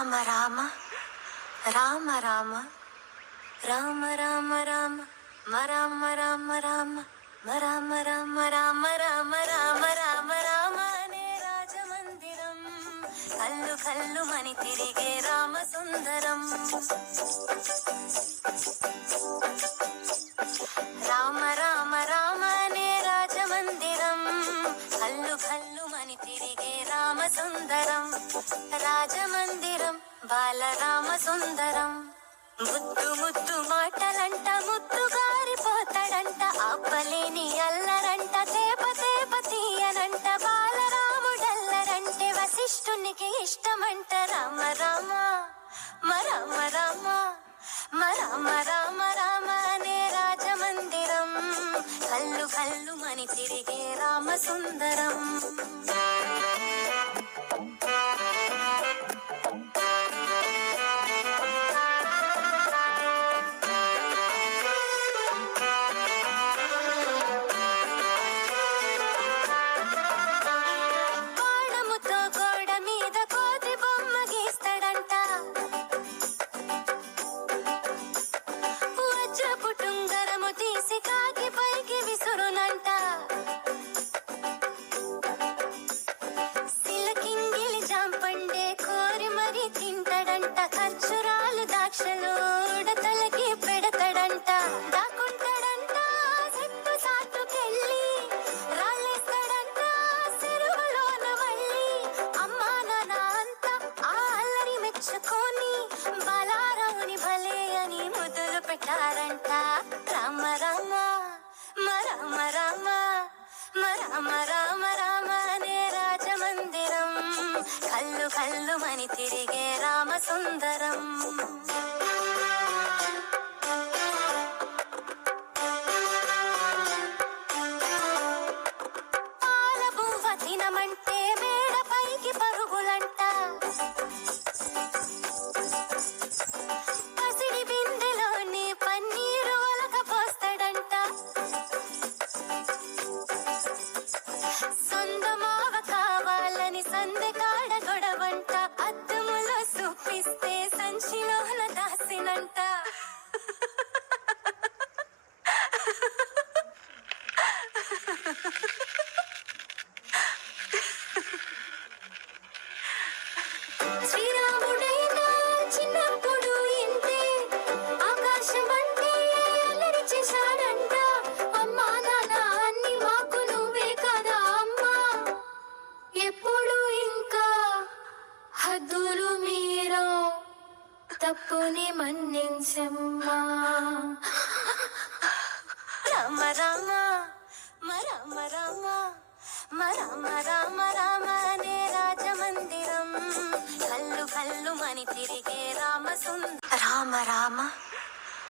రామ రామ రామ రామ రామ రామ రామ రామ రామ రామ రామ రామ రామ రామ రామ రామ రామ అనే రాజమందిరం కల్లు కల్లు మని తిరిగే రామ సుందరం. రామ రామ రామ అనే రాజమందిరం కల్లు కల్లు మని తిరిగే రామ సుందరం. రాజమందిరం బాలరామ సుందరం. ముద్దు ముద్దు మాటలంట ముద్దు గారిపోతాడంట, ఆపలేని అల్లరంట తేప తేప తీయనంట, బాలరాముడల్లరంటే వశిష్ఠునికి ఇష్టమంట. రామ రామ రామ రామ రామ రామ రామ అనే రాజమందిరం కల్లు కల్లు మని తిరిగే రామ సుందరం. తింటడంట ఖర్చురాలు దాక్షలు ఉడతలకి పెడతాడంట, దాకుంటాడంట చెట్టు సాటుకెళ్ళి రాళ్ళేస్తాడంట చెరువులోన మళ్ళీ. అమ్మా నాన్న అంతా ఆ అల్లరి మెచ్చుకొని బలారాముని భలే అని మొదలు పెట్టారంట. రామ రామ రామ రామ రామ రామ రామ అనే రాజమందిరం కల్లు కల్లు మని తిరిగే రామ సుందరం. పాల బువ్వ తినమంటే మేడ పైకి పరుగులంట, పసిడి బిందెలోని పన్నీరు ఒలకపోస్తాడంట, సొందమావ కావాలని సందె కాడ గొడవంట, అద్దములో చూపిస్తే సంచిలోన దాసినంట. శ్రీరాముడైనా చిన్నప్పుడు ఇంతే ఆకాశం అంటే అల్లరి చేశాడంట. అమ్మా నాన్న అన్ని మాకు నువ్వే కదా అమ్మా, ఎప్పుడు ఇంకా హద్దులు మీరో తప్పుని మన్నించమ్మా. రామ రామ రామ రామ రామ రామ రామ అనే రాజమందిరం కల్లు కల్లు మని తిరిగే రామ సుందరం. రామ రామ